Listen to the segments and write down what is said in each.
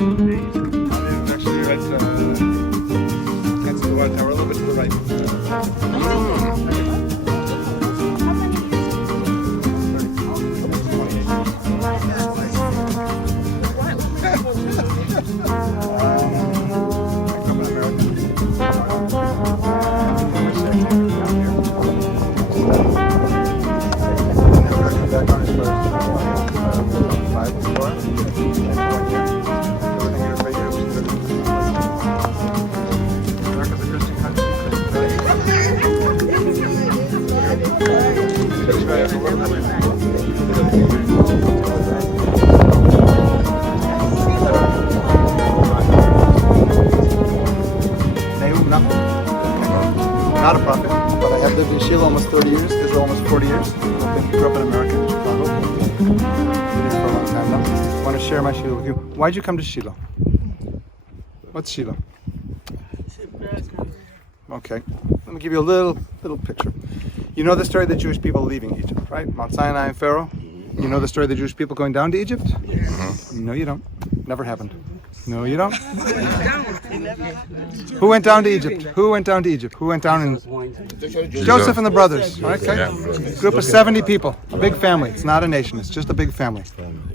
Actually, right. Can't see the water tower. A little bit to the right. Not a prophet, but I have lived in Shiloh almost 30 years, Israel almost 40 years. I grew up in America, in Chicago. Been here for a long time now. I want to share my Shiloh with you. Why'd you come to Shiloh? What's Shiloh? Okay, let me give you a little picture. You know the story of the Jewish people leaving Egypt, right? Mount Sinai and Pharaoh. You know the story of the Jewish people going down to Egypt? Yes. No, you don't. Never happened. No, you don't. Who went down to Egypt? Who went down to Egypt? Who went down in Joseph and the brothers? Okay. Yeah. Group of 70 people. A big family. It's not a nation. It's just a big family.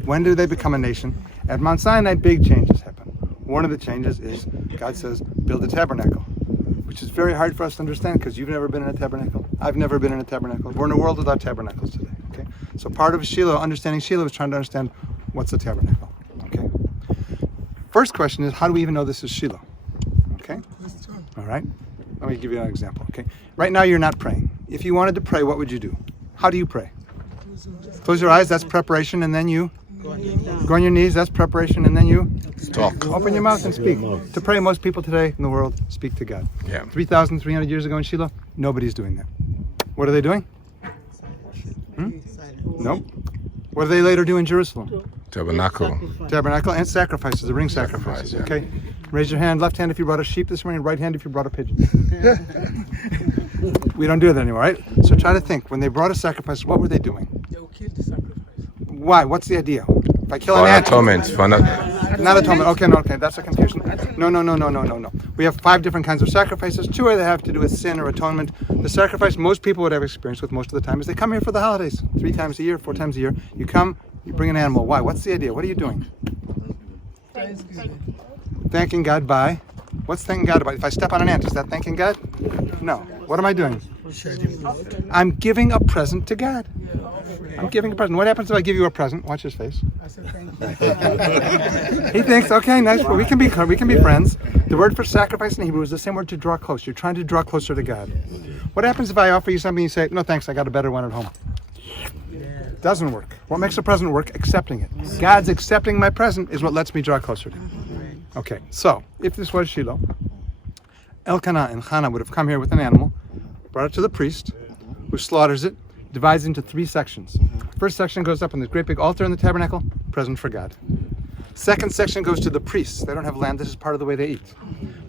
When do they become a nation? At Mount Sinai, big changes happen. One of the changes is God says, build a tabernacle, which is very hard for us to understand because you've never been in a tabernacle. I've never been in a tabernacle. We're in a world without tabernacles today. Okay. So part of Shiloh, understanding Shiloh, is trying to understand what's a tabernacle. Okay. First question is, how do we even know this is Shiloh? Okay? All right. Let me give you an example. Okay. Right now you're not praying. If you wanted to pray, what would you do? How do you pray? Close your eyes, that's preparation, and then you go on your knees, that's preparation, and then you talk. Open your mouth and speak. To pray, most people today in the world speak to God. Yeah. 3,300 years ago in Shiloh, nobody's doing that. What are they doing? Nope. What do they later do in Jerusalem? Tabernacle. Tabernacle and sacrifices, the ring sacrifices. Okay. Raise your hand. Left hand if you brought a sheep this morning. Right hand if you brought a pigeon. We don't do that anymore, right? So try to think. When they brought a sacrifice, what were they doing? They will kill the sacrifice. Why? What's the idea? If I kill an For ant. atonement. Not atonement. Okay, no, okay. That's a confusion. No. We have 5 different kinds of sacrifices. 2 of them have to do with sin or atonement. The sacrifice most people would have experience with most of the time is they come here for the holidays. 3 times a year, 4 times a year. You come, you bring an animal. Why? What's the idea? What are you doing? Thanking God by? What's thanking God about? If I step on an ant, is that thanking God? No. What am I doing? I'm giving a present to God. I'm giving a present. What happens if I give you a present? Watch his face. I said thank you. He thinks, okay, nice. Well, we can be friends. The word for sacrifice in Hebrew is the same word to draw close. You're trying to draw closer to God. What happens if I offer you something and you say, no thanks, I got a better one at home? Doesn't work. What makes a present work? Accepting it. God's accepting my present is what lets me draw closer to him. Okay, so if this was Shiloh, Elkanah and Hannah would have come here with an animal, brought it to the priest, who slaughters it, divides into 3 sections. First section goes up on this great big altar in the tabernacle, present for God. Second section goes to the priests. They don't have land, this is part of the way they eat.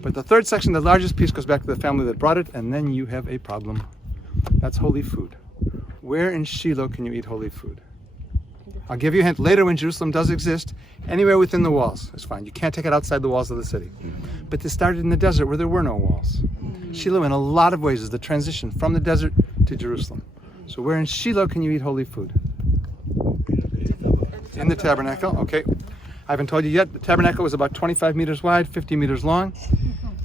But the third section, the largest piece, goes back to the family that brought it, and then you have a problem. That's holy food. Where in Shiloh can you eat holy food? I'll give you a hint. Later, when Jerusalem does exist, anywhere within the walls is fine. You can't take it outside the walls of the city. But this started in the desert where there were no walls. Shiloh, in a lot of ways, is the transition from the desert to Jerusalem. So where in Shiloh can you eat holy food? In the tabernacle. Okay. I haven't told you yet. The tabernacle was about 25 meters wide, 50 meters long.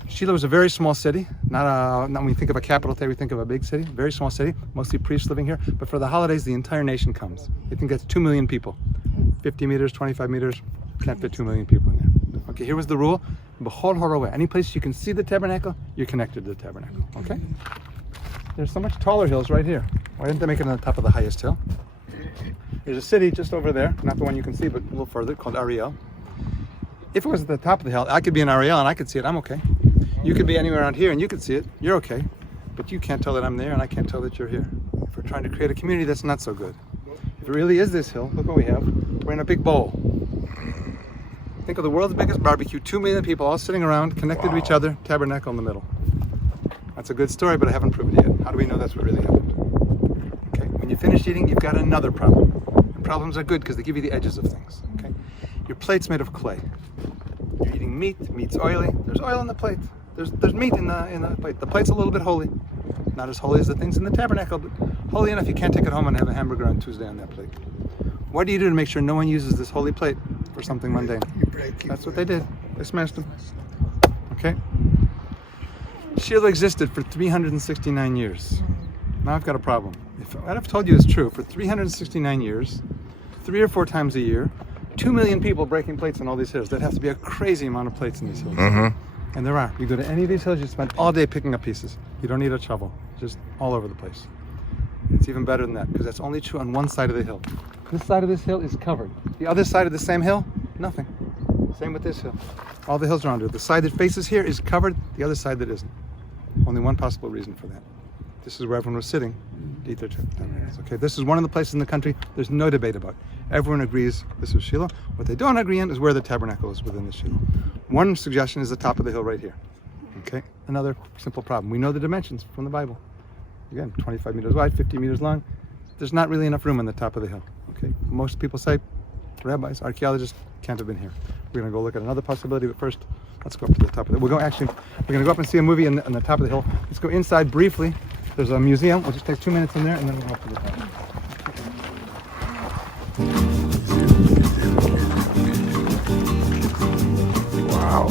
Shiloh was a very small city. Not when we think of a capital today, we think of a big city. Very small city. Mostly priests living here. But for the holidays, the entire nation comes. They think that's 2 million people. 50 meters, 25 meters. Can't fit 2 million people in there. Okay, here was the rule. B'chol horoeh. Any place you can see the tabernacle, you're connected to the tabernacle. Okay? There's so much taller hills right here. Why didn't they make it on the top of the highest hill? There's a city just over there, not the one you can see, but a little further, called Ariel. If it was at the top of the hill, I could be in Ariel and I could see it, I'm okay. You could be anywhere around here and you could see it, you're okay. But you can't tell that I'm there and I can't tell that you're here. If we're trying to create a community, that's not so good. If it really is this hill, look what we have. We're in a big bowl. Think of the world's biggest barbecue, 2 million people all sitting around, connected to each other, tabernacle in the middle. That's a good story, but I haven't proven it yet. How do we know that's what really happened? Okay, when you finish eating, you've got another problem. And problems are good because they give you the edges of things. Okay, your plate's made of clay. You're eating meat. Meat's oily. There's oil on the plate. There's meat in the plate. The plate's a little bit holy. Not as holy as the things in the tabernacle, but holy enough you can't take it home and have a hamburger on Tuesday on that plate. What do you do to make sure no one uses this holy plate for something mundane? That's what they did. They smashed them. Okay? Shiloh existed for 369 years. Now I've got a problem. If what I've told you is true, for 369 years, 3 or 4 times a year, 2 million people breaking plates on all these hills. That has to be a crazy amount of plates in these hills. And there are. You go to any of these hills, you spend all day picking up pieces. You don't need a shovel, just all over the place. It's even better than that, because that's only true on one side of the hill. This side of this hill is covered. The other side of the same hill, nothing. Same with this hill. All the hills around it. The side that faces here is covered, the other side that isn't. Only one possible reason for that. This is where everyone was sitting to eat their tabernacle. Okay, this is one of the places in the country there's no debate about. Everyone agrees this is Shiloh. What they don't agree on is where the tabernacle is within the Shiloh. One suggestion is the top of the hill right here. Okay, another simple problem. We know the dimensions from the Bible. Again, 25 meters wide, 50 meters long. There's not really enough room on the top of the hill. Okay, most people say, rabbis, archaeologists, can't have been here. We're gonna go look at another possibility, but first, let's go up to the top of it. We're gonna go up and see a movie on the top of the hill. Let's go inside briefly. There's a museum. We'll just take 2 minutes in there and then we'll go up to the top. Wow.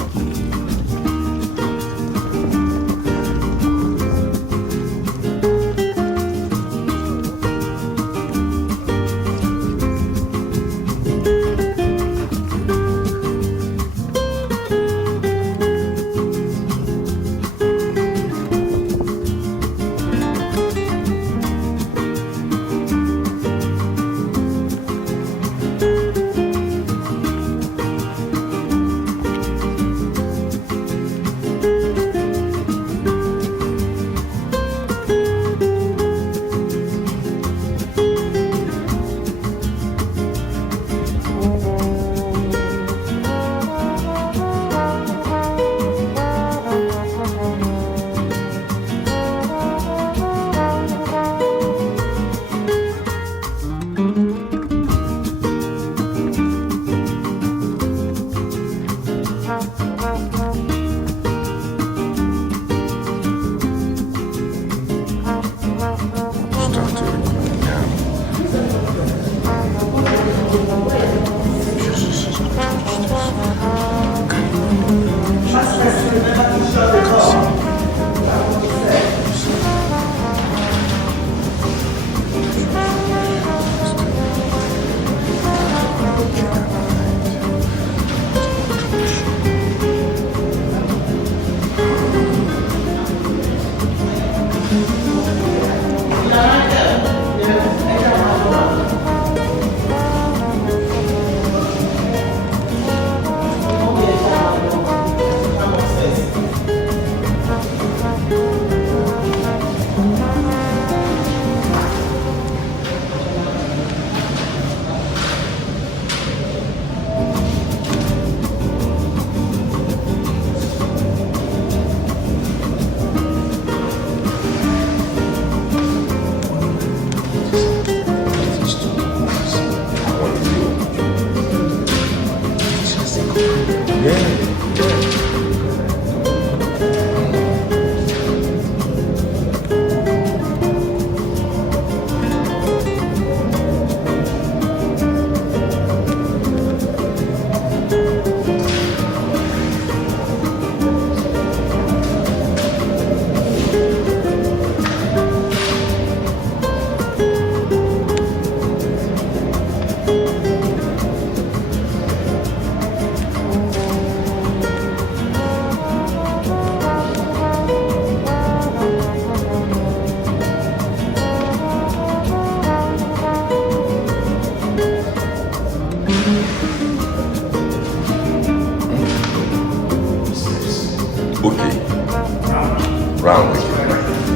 Round with you.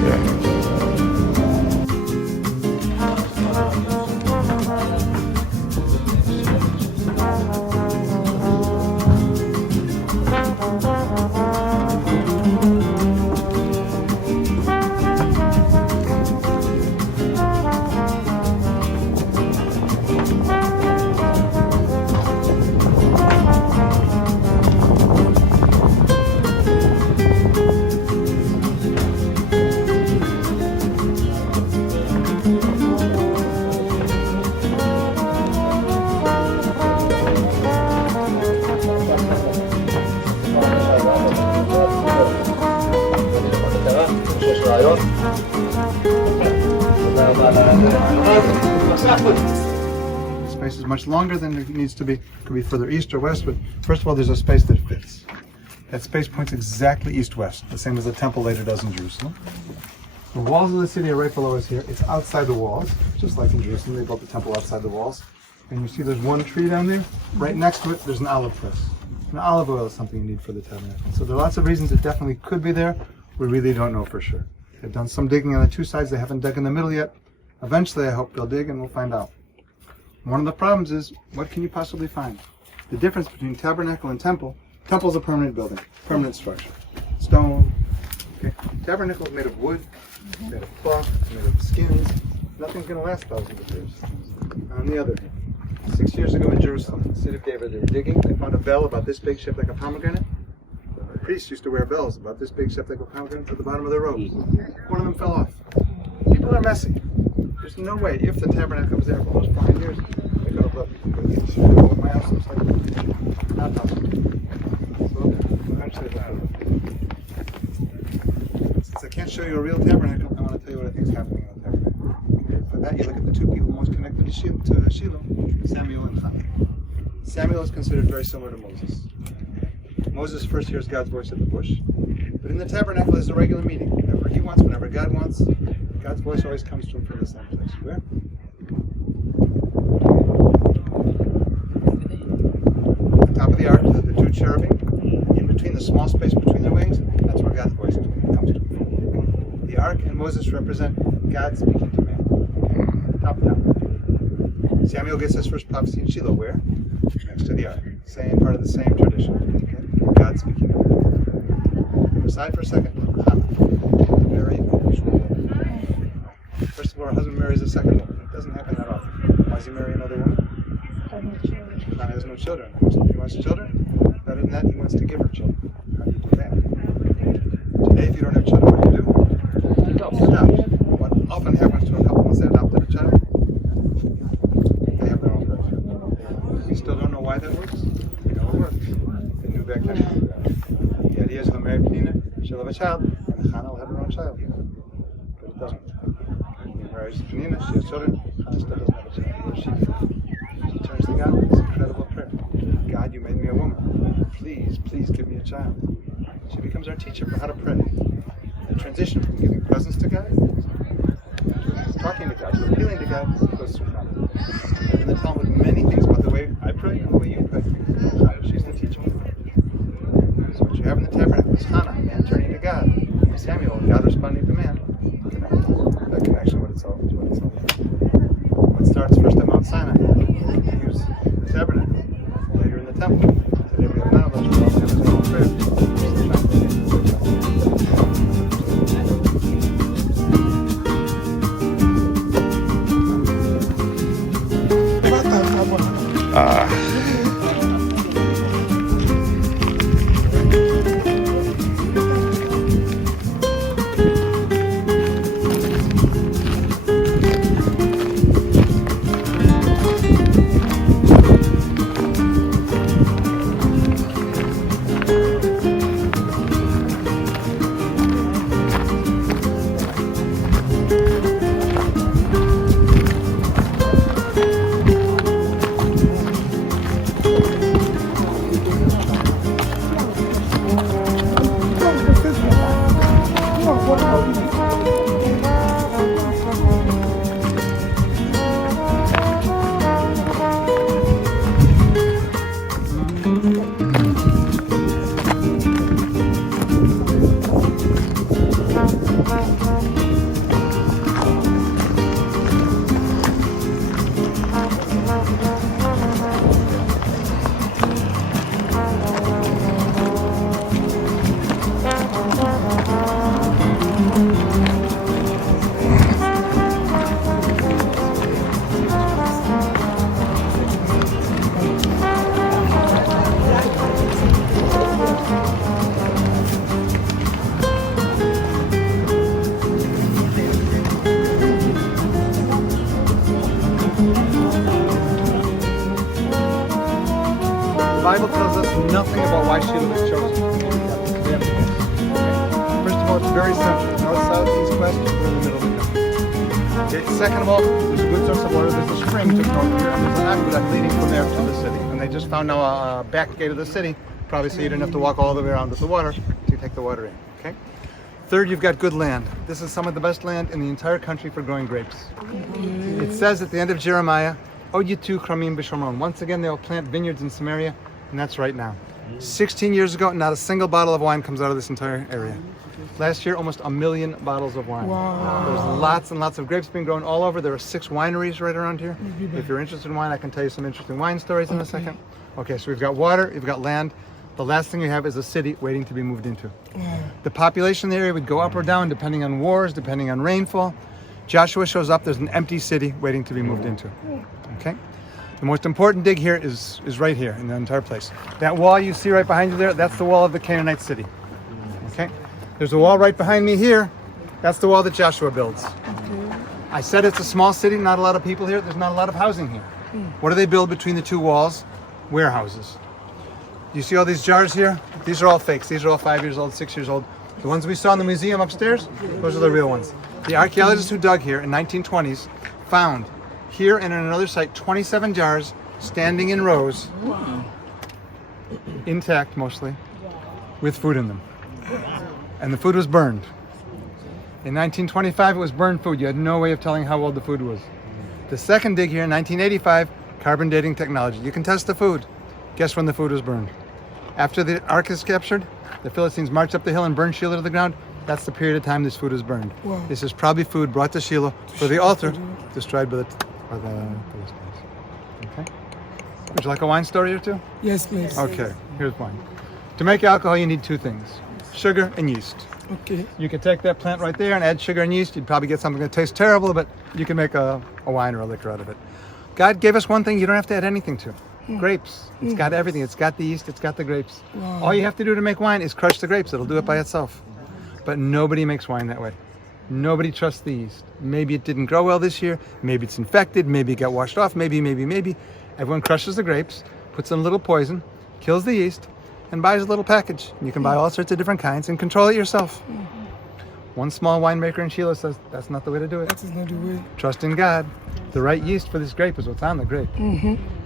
Yeah. Space is much longer than it needs to be. Could be further east or west, but first of all, there's a space that fits. That space points exactly east-west, the same as the temple later does in Jerusalem. The walls of the city are right below us here. It's outside the walls, just like in Jerusalem. They built the temple outside the walls. And you see there's one tree down there. Right next to it, there's an olive press. And olive oil is something you need for the tabernacle. So there are lots of reasons it definitely could be there. We really don't know for sure. They've done some digging on the two sides. They haven't dug in the middle yet. Eventually, I hope they'll dig and we'll find out. One of the problems is, what can you possibly find? The difference between tabernacle and temple. Temple is a permanent building, permanent structure. Stone. Okay. Tabernacle is made of wood, made of cloth, made of skins. Nothing's going to last thousands of years. On the other hand, 6 years ago in Jerusalem, the city of David, they were digging. They found a bell about this big, shaped like a pomegranate. The priests used to wear bells about this big, shaped like a pomegranate to the bottom of their robes. One of them fell off. People are messy. There's no way, if the tabernacle was there for almost 400 years, they could have left it completely. My house looks like not possible. So eventually it happened. Since I can't show you a real tabernacle, I want to tell you what I think is happening in the tabernacle. Okay, for that, you look at the two people most connected to Shiloh, Samuel and Hannah. Samuel is considered very similar to Moses. Moses first hears God's voice at the bush, but in the tabernacle is a regular meeting. Whenever he wants, whenever God wants, God's voice always comes to him from the same place. Where? On top of the ark, the two cherubim, in between the small space between their wings, that's where God's voice comes to him. The ark and Moses represent God speaking to man. Top down. Samuel gets his first prophecy in Shiloh, where? Next to the ark. Same part of the same tradition. Okay? God speaking to man. Aside for a second. Very unusual. First of all, her husband marries a second woman. It doesn't happen that often. Why does he marry another woman? Hannah has no children. He wants children. Better than that, he wants to give her children. How do you do that? Today, if you don't have children, what do you do? Adopt. What often happens to a couple once they adopted a child? They have their own birth. We still don't know why that works. We know it works. They knew back then. The idea is they'll marry Penina, she'll have a child, and Hannah will have her own child. But it doesn't. Marries Penina, she has children, Hannah still doesn't have a child. What does she do? She turns to God with this incredible prayer. God, you made me a woman. Please, please give me a child. She becomes our teacher for how to pray. The transition from giving presents to God, to talking to God, to appealing to God, goes through Hannah. And in the Talmud, many things about the way I pray and the way you pray. She's the teacher. So what you have in the tabernacle is Hannah, man turning to God. Samuel, God responding to man. That connection, what it's all about. What starts first at Mount Sinai, continues in the tabernacle, later in the temple. Today we have none of those. We all have his own prayer. nothing about why Shiloh was chosen. We have to guess. Okay? First of all, it's very central. North, south, east, west, we're in the middle of the country. Okay? Second of all, there's a good source of water. There's a spring just north of here, and there's an aqueduct leading from there to the city. And they just found now a back gate of the city, probably so you didn't have to walk all the way around with the water to take the water in. Okay? Third, you've got good land. This is some of the best land in the entire country for growing grapes. It says at the end of Jeremiah, Oyitu Kramim B'Shomron. Once again, they'll plant vineyards in Samaria, and that's right now. 16 years ago, not a single bottle of wine comes out of this entire area. Last year, almost 1 million bottles of wine. Wow. There's lots and lots of grapes being grown all over. There are 6 wineries right around here. If you're interested in wine, I can tell you some interesting wine stories in a second. Okay, so we've got water, you've got land. The last thing you have is a city waiting to be moved into. The population in the area would go up or down depending on wars, depending on rainfall. Joshua shows up, there's an empty city waiting to be moved into. Okay? The most important dig here is right here in the entire place. That wall you see right behind you there, that's the wall of the Canaanite city. Okay? There's a wall right behind me here. That's the wall that Joshua builds. I said it's a small city, not a lot of people here. There's not a lot of housing here. What do they build between the 2 walls? Warehouses. You see all these jars here? These are all fakes. These are all 5 years old, 6 years old. The ones we saw in the museum upstairs, those are the real ones. The archaeologists who dug here in 1920s found here and in another site 27 jars standing in rows, intact mostly, with food in them. And the food was burned. In 1925, it was burned food. You had no way of telling how old the food was. The second dig here in 1985, carbon dating technology. You can test the food. Guess when the food was burned? After the ark is captured, the Philistines marched up the hill and burned Shiloh to the ground. That's the period of time this food was burned. Wow. This is probably food brought to Shiloh for the altar, destroyed by the Philistines. Okay? Would you like a wine story or two? Yes, please. Okay, here's one. To make alcohol, you need 2 things: sugar and yeast. Okay. You could take that plant right there and add sugar and yeast. You'd probably get something that tastes terrible, but you can make a wine or a liquor out of it. God gave us one thing you don't have to add anything to. Grapes. It's got everything. It's got the yeast. It's got the grapes. Wow. All you have to do to make wine is crush the grapes. It'll do it by itself. But nobody makes wine that way. Nobody trusts the yeast. Maybe it didn't grow well this year. Maybe it's infected. Maybe it got washed off. Maybe. Everyone crushes the grapes, puts in a little poison, kills the yeast, and buys a little package. You can buy all sorts of different kinds and control it yourself. One small winemaker in Shiloh says that's not the way to do it. That is not the way. Trust in God. The right yeast for this grape is what's on the grape.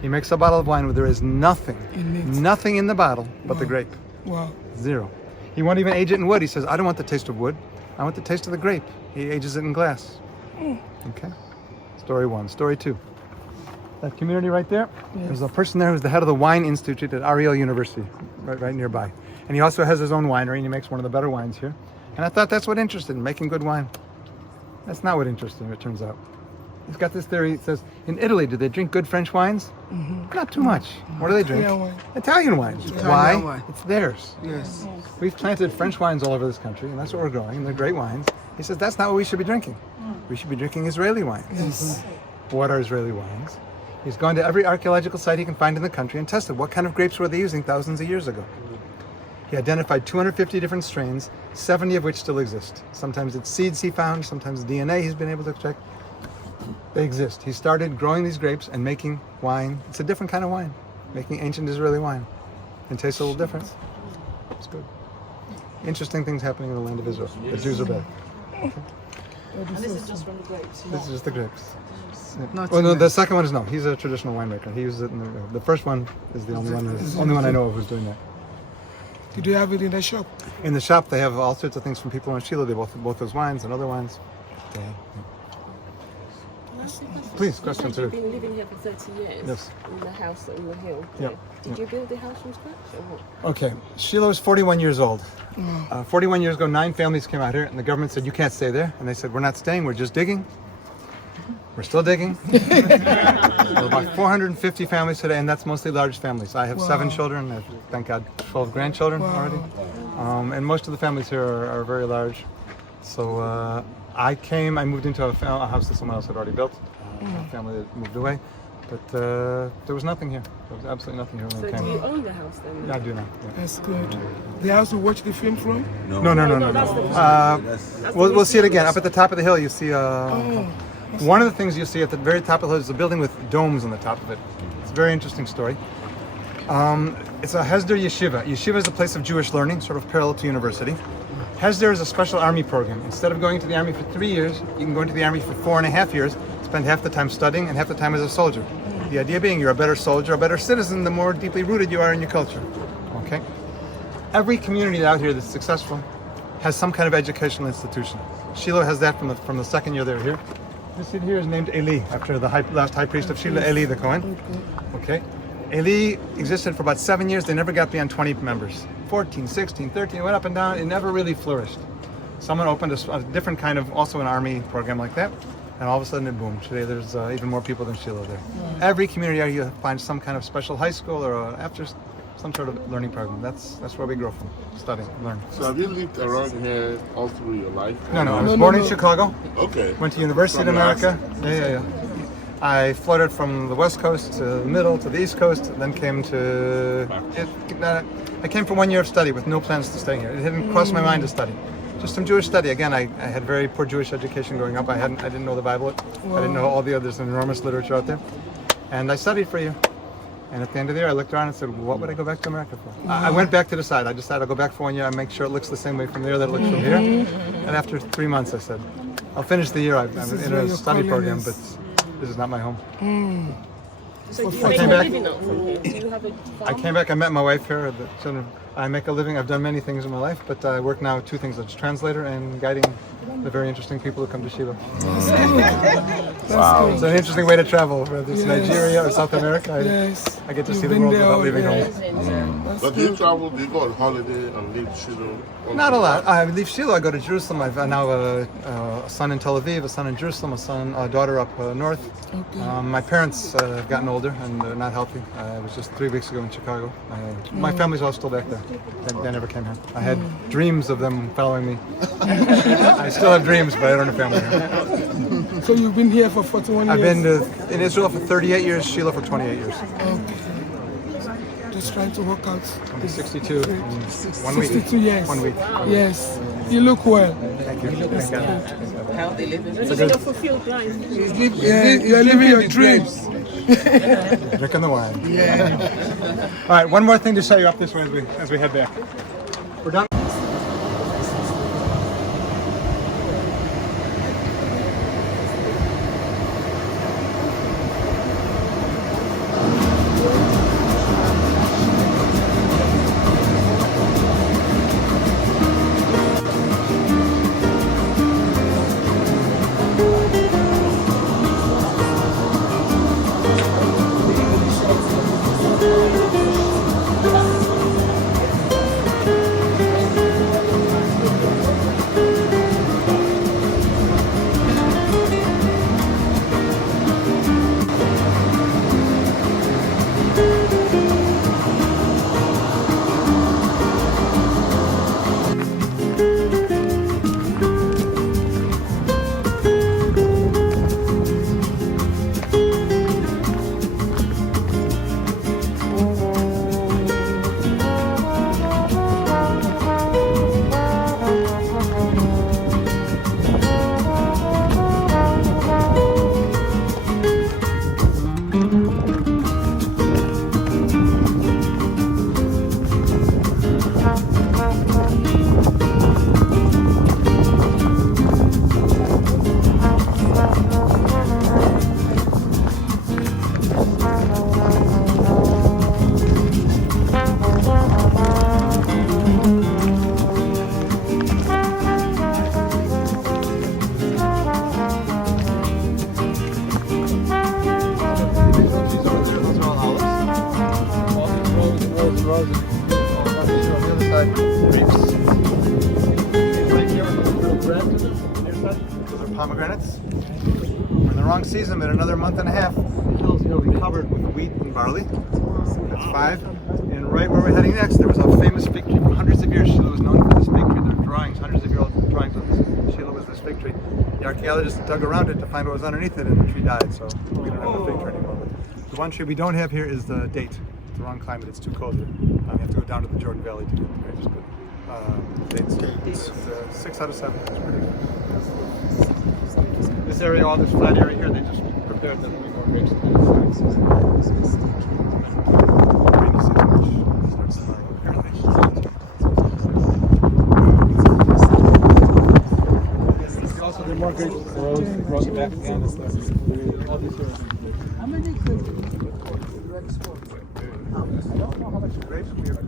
He makes a bottle of wine where there is nothing in the bottle but the grape. Wow. 0. He won't even age it in wood. He says, I don't want the taste of wood. I want the taste of the grape. He ages it in glass. Okay. Story 1. Story 2. That community right there, there's a person there who's the head of the wine institute at Ariel University, right nearby. And he also has his own winery, and he makes one of the better wines here. And I thought that's what interested him, making good wine. That's not what interested him, it turns out. He's got this theory. It says, in Italy, do they drink good French wines? Not too much. What do they drink? Italian wine. Italian wines. Italian Why? wine. It's theirs. Yes. We've planted French wines all over this country, and that's what we're growing, and they're great wines. He says, that's not what we should be drinking. We should be drinking Israeli wines. Yes. What are Israeli wines? He's gone to every archaeological site he can find in the country and tested what kind of grapes were they using thousands of years ago. He identified 250 different strains, 70 of which still exist. Sometimes it's seeds he found, sometimes DNA he's been able to extract. They exist. He started growing these grapes and making wine. It's a different kind of wine, making ancient Israeli wine. It tastes a little different. It's good. Interesting things happening in the land of Israel. The Jews are back. Okay. And this is just from the grapes. This is just the grapes. Not Well, no, too the second one is no. He's a traditional winemaker. He uses it in the first one is the only one I know of who's doing that. Did you have it in the shop? In the shop, they have all sorts of things from people in Shiloh. They both those wines and other wines. Please, question You've 2. been living here for 30 years. Yes. In the house on the hill. Yep. Did you build the house from scratch or what? Okay, Shiloh is 41 years old. 41 years ago, 9 families came out here, and the government said, you can't stay there. And they said, we're not staying, we're just digging. We're still digging. We're about 450 families today, and that's mostly large families. I have 7 children, I have, thank God, 12 grandchildren already. And most of the families here are very large. So I moved into a house that someone else had already built, a family that moved away. But there was nothing here. There was absolutely nothing here when So I came. do you own the house then? Yeah, I do now. Yeah. That's good. The house you watch the film from? No. That's the We'll see it again. Up at the top of the hill, you see one of the things you see at the very top of the hill is a building with domes on the top of it. It's a very interesting story. It's a Hesder yeshiva. Yeshiva is a place of Jewish learning, sort of parallel to university. Hesder is a special army program. Instead of going to the army for 3 years, you can go into the army for 4.5 years, spend half the time studying and half the time as a soldier. The idea being you're a better soldier, a better citizen, the more deeply rooted you are in your culture. Okay? Every community out here that's successful has some kind of educational institution. Shiloh has that from the second year they were here. This city here is named Eli, after the last high priest of Shiloh, Eli the Cohen. Okay? Eli existed for about 7 years. They never got beyond 20 members. 14, 16, 13, it went up and down. It never really flourished. Someone opened a different kind of, also an army program like that, and all of a sudden it boomed. Today there's even more people than Shiloh there. Every community out here finds some kind of special high school or after some sort of learning program. That's where we grow from, studying, learn. So have you lived around here all through your life? No, I was born in Chicago. Okay. Went to University in America. Yeah. I floated from the West Coast to the middle to the East Coast, then came to... I came for 1 year of study with no plans to stay here. It didn't cross my mind to study. Just some Jewish study. Again, I had very poor Jewish education growing up. I didn't know the Bible. I didn't know all the others enormous literature out there. And I studied for a year. And at the end of the year, I looked around and said, what would I go back to America for? I went back to decide. I decided I'll go back for 1 year and make sure it looks the same way from there that it looks from here. And after 3 months, I said, I'll finish the year. I'm in a study program, but this is not my home. So do you I make came a back. living out from here? Do you have a I farm? came back. I met my wife here. The children. I make a living. I've done many things in my life, but I work now 2 things: as translator and guiding the very interesting people who come to Shiloh. Wow. It's an interesting way to travel, whether it's Nigeria or South America. I get to see the world without leaving home. But do you travel? Do you go on holiday and leave Shiloh? Not a lot. I leave Shiloh. I go to Jerusalem. I've now a son in Tel Aviv, a son in Jerusalem, a daughter up north. My parents have gotten older and they're not healthy. I was just 3 weeks ago in Chicago. My family's all still back there. They never came here. I had dreams of them following me. I still have dreams, but I don't have family here. So you've been here for 41 years? I've been in Israel for 38 years, Shiloh for 28 years. Okay. Just trying to work out. I'll be 62 in 1 week. 62 years. 1 week. Yes. You look well. Thank you. Thank God. How they live. This is a fulfilled life. Yeah, you're living your dreams. Drinking the wine. All right, one more thing to show you up this way as we head back. We're done. Pomegranates. We're in the wrong season, but another month and a half, the hills here will be covered with wheat and barley. That's 5. And right where we're heading next, there was a famous fig tree for hundreds of years. Shiloh was known for this fig tree. There are drawings, hundreds of year old drawings of this. Shiloh was this fig tree. The archaeologists dug around it to find what was underneath it, and the tree died, so we don't have a fig tree anymore. The one tree we don't have here is the date. It's the wrong climate, it's too cold here. You have to go down to the Jordan Valley to get the grapes, but dates. It's 6 out of 7. It's pretty good. This area, all this flat area here, they just prepared that we more grapes. Rainy season. church. Looks like apparently. Also, the more grapes grows back again. All these here. How many grapes do you export? I don't know how much grapes we have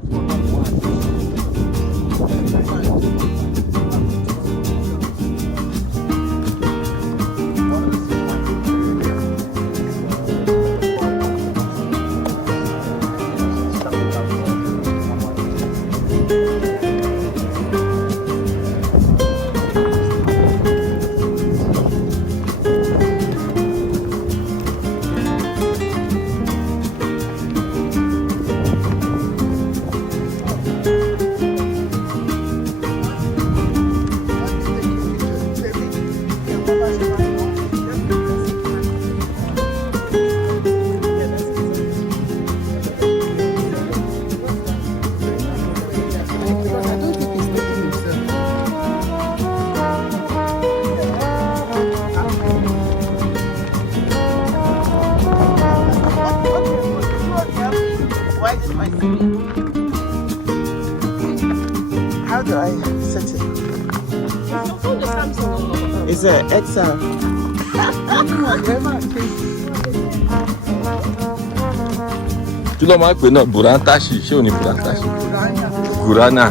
How do I set it? It's a hêḳāl. Kí ló máa ń pè náà? Burantashi, ṣé ò ní Burantashi? Gurana.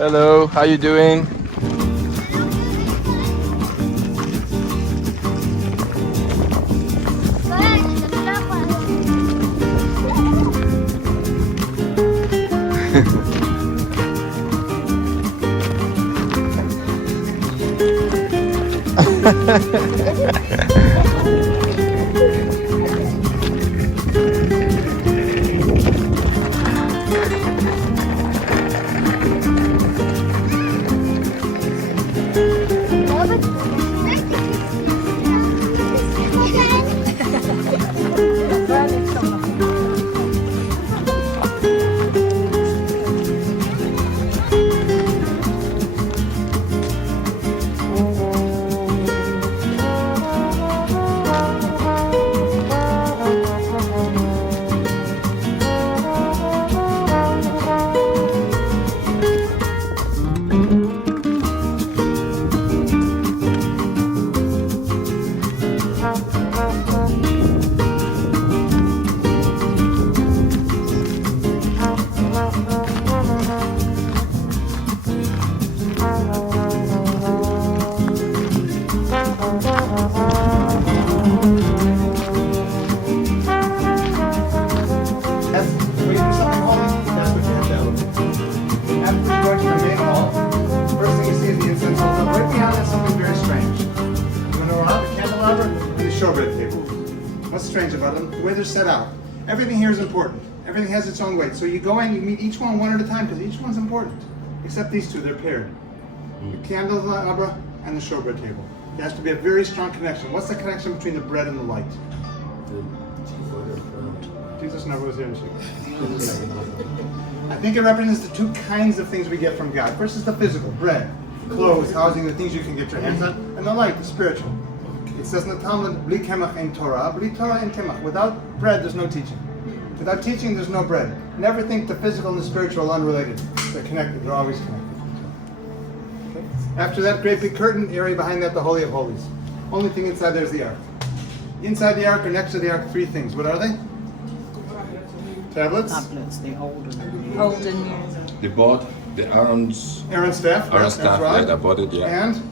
Hello, how you doing? Set out. Everything here is important. Everything has its own weight. So you go in, you meet each one at a time because each one's important. Except these two, they're paired. The candelabra and the showbread table. There has to be a very strong connection. What's the connection between the bread and the light? Jesus never was there in I think it represents the two kinds of things we get from God. First is the physical, bread, clothes, housing, the things you can get your hands on, and the light, the spiritual. It says in the Talmud, "Bli kemach en Torah, bli Torah en temach." Without bread, there's no teaching. Without teaching, there's no bread. Never think the physical and the spiritual are unrelated. They're connected. They're always connected. Okay. After that great big curtain area behind that, the Holy of Holies. Only thing inside there is the ark. Inside the ark or next to the ark, three things. What are they? Tablets. Tablets, the old and new. The board, the Aaron's staff. Aaron's staff, right. yeah, that boarded, yeah. And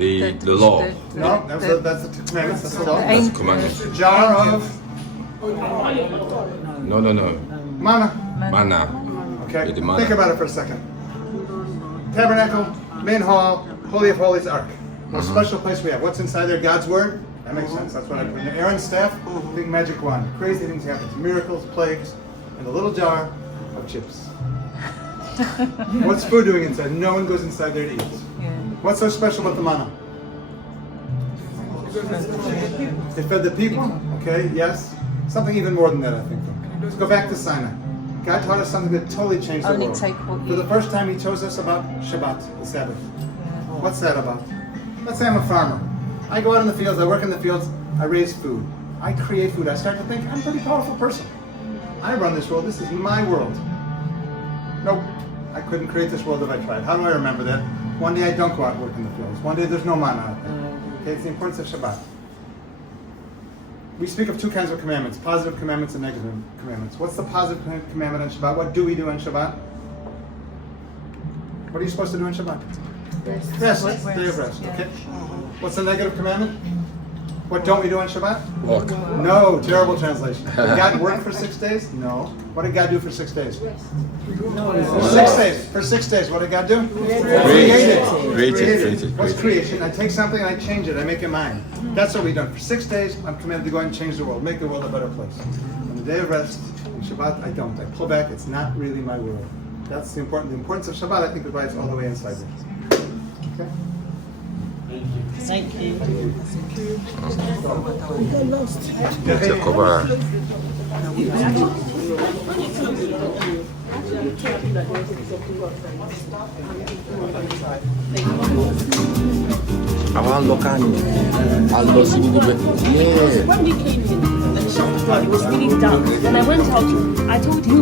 the law. no, that's the commandments. That's the law. That's the commandment. The jar of No. manna. Manna. Okay? with the manna. Think about it for a second. Tabernacle, main hall, Holy of Holies, Ark. Most special place we have. What's inside there? God's Word? That makes sense. That's what I put in there. Aaron's staff, big magic wand. Crazy things happen. Miracles, plagues, and a little jar of chips. What's food doing inside? No one goes inside there to eat. What's so special about the manna? It fed the people. Okay, yes. Something even more than that, I think. Let's go back to Sinai. God taught us something that totally changed the Only world. take what For you- the first time, He chose us about Shabbat, the Sabbath. What's that about? Let's say I'm a farmer. I go out in the fields, I work in the fields, I raise food. I create food. I start to think, I'm a pretty powerful person. I run this world. This is my world. Nope. I couldn't create this world if I tried. How do I remember that? One day I don't go out and work in the fields. One day there's no manna out there. Okay, it's the importance of Shabbat. We speak of two kinds of commandments, positive commandments and negative commandments. What's the positive commandment on Shabbat? What do we do on Shabbat? What are you supposed to do on Shabbat? Rest. Day of rest. Okay. What's the negative commandment? What don't we do on Shabbat? Walk. No, terrible translation. Did God work for 6 days? No. What did God do for 6 days? For 6 days. For 6 days, what did God do? Created. What's creation? I take something and I change it. I make it mine. That's what we've done. For 6 days, I'm commanded to go out and change the world, make the world a better place. On the day of rest, on Shabbat, I don't. I pull back. It's not really my world. That's the importance of Shabbat. I think is why it's all the way inside there. Okay. Thank you. It's a cover. Àwọn local ni a lọ sí gbogbo ẹ̀. When we came in and the shop was it was really dark. When I went out, I told him.